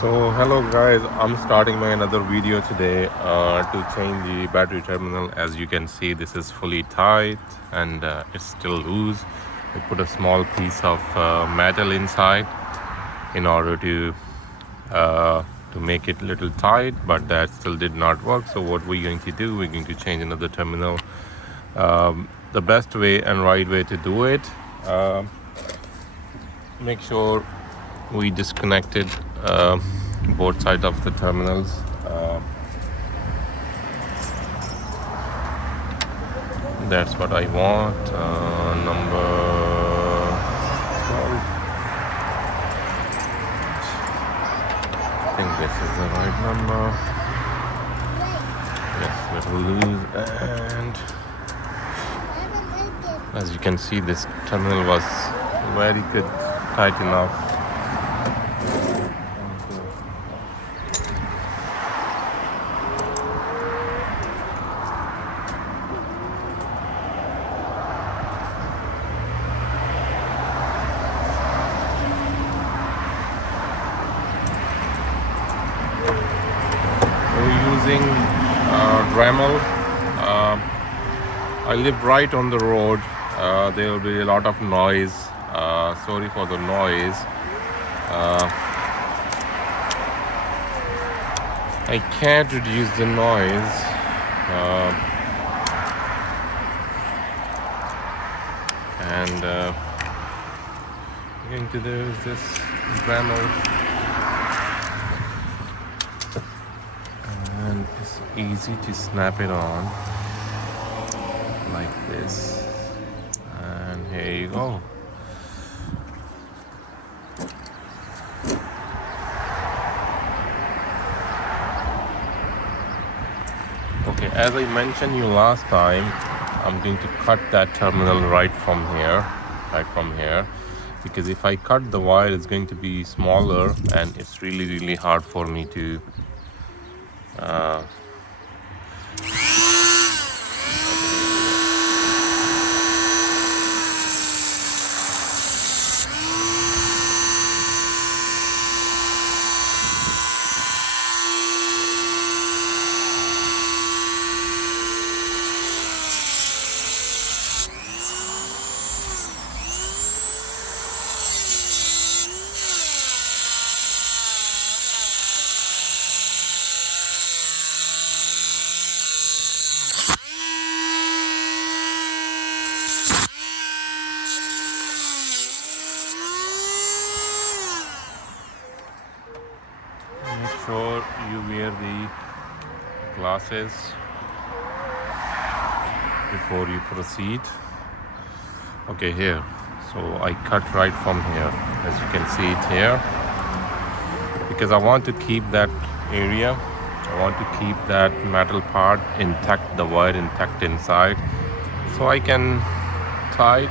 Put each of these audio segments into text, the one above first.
So hello guys, I'm starting my another video today to change the battery terminal. As you can see, this is fully tight and it's still loose. We put a small piece of metal inside in order to make it a little tight, but that still did not work. So what we're going to do, we're going to change another terminal. The best way and right way to do it, make sure we disconnected both sides of the terminals. That's what I want. Number 12. I think this is the right number. Yes, little loose. And as you can see, this terminal was very good, tight enough. We're using Dremel. I live right on the road. There will be a lot of noise. Sorry for the noise. I can't reduce the noise. And I'm going to do is this Dremel. And it's easy to snap it on like this, and here you go. Okay, as I mentioned you last time, I'm going to cut that terminal right from here, because if I cut the wire, it's going to be smaller and it's really hard for me to make sure you wear the glasses before you proceed. Okay, here. So I cut right from here, as you can see it here, because I want to keep that area. I want to keep that metal part intact, the wire intact inside, so I can tie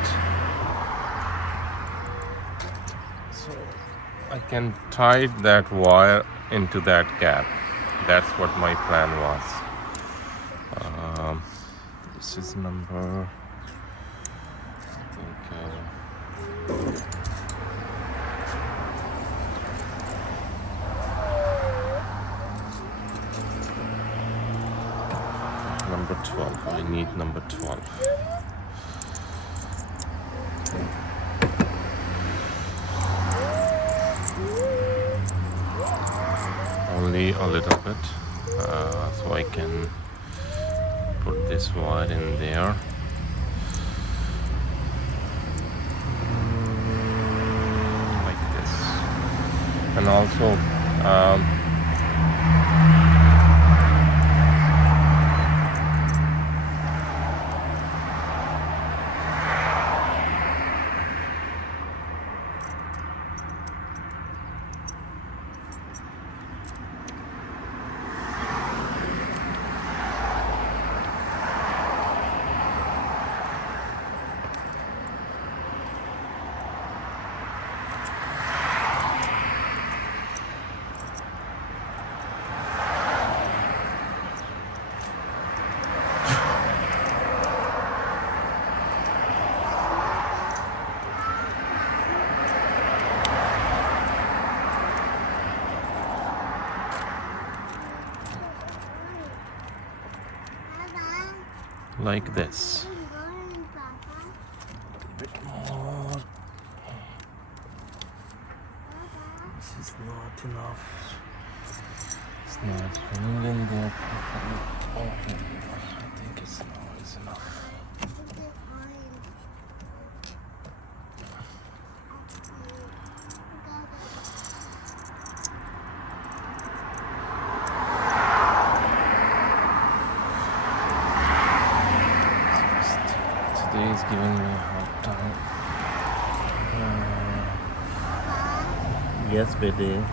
that wire into that gap. That's what my plan was. This is number, I think, number 12. I need number 12. Only a little bit, so I can put this wire in there. Like this. And also like this. A bit more. This is not enough. It's not running in there properly. Oh, I think it's now is enough. Today is giving me a hard time. Yes, baby.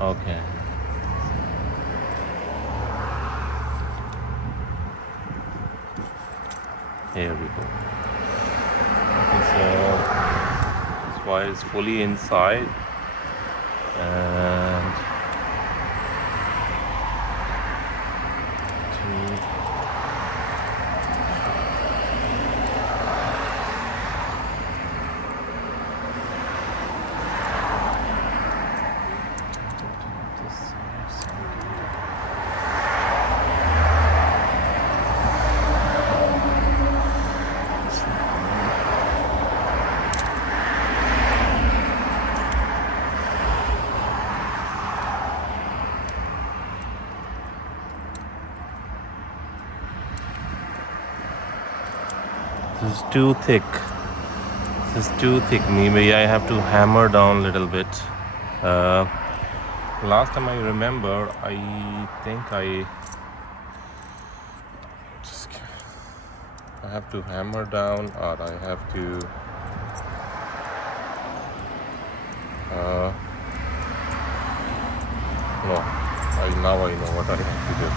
Okay. Here we go. Okay, so this wire is fully inside, and this is too thick. This is too thick. Maybe I have to hammer down a little bit. Last time I remember, I think I have to hammer down, or I have to no. Now I know what I have to do.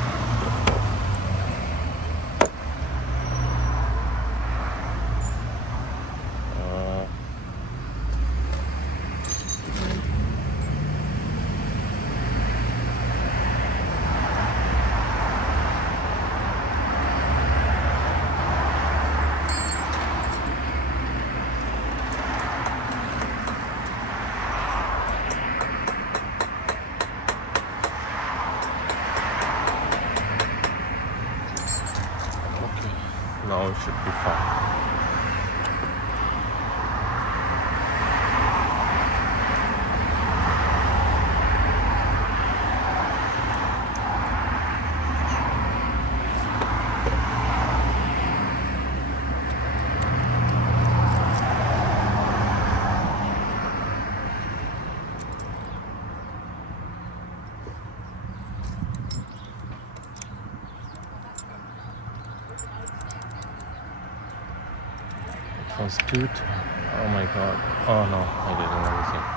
Now it should be fine. It was too. Oh my god. Oh no, I didn't know.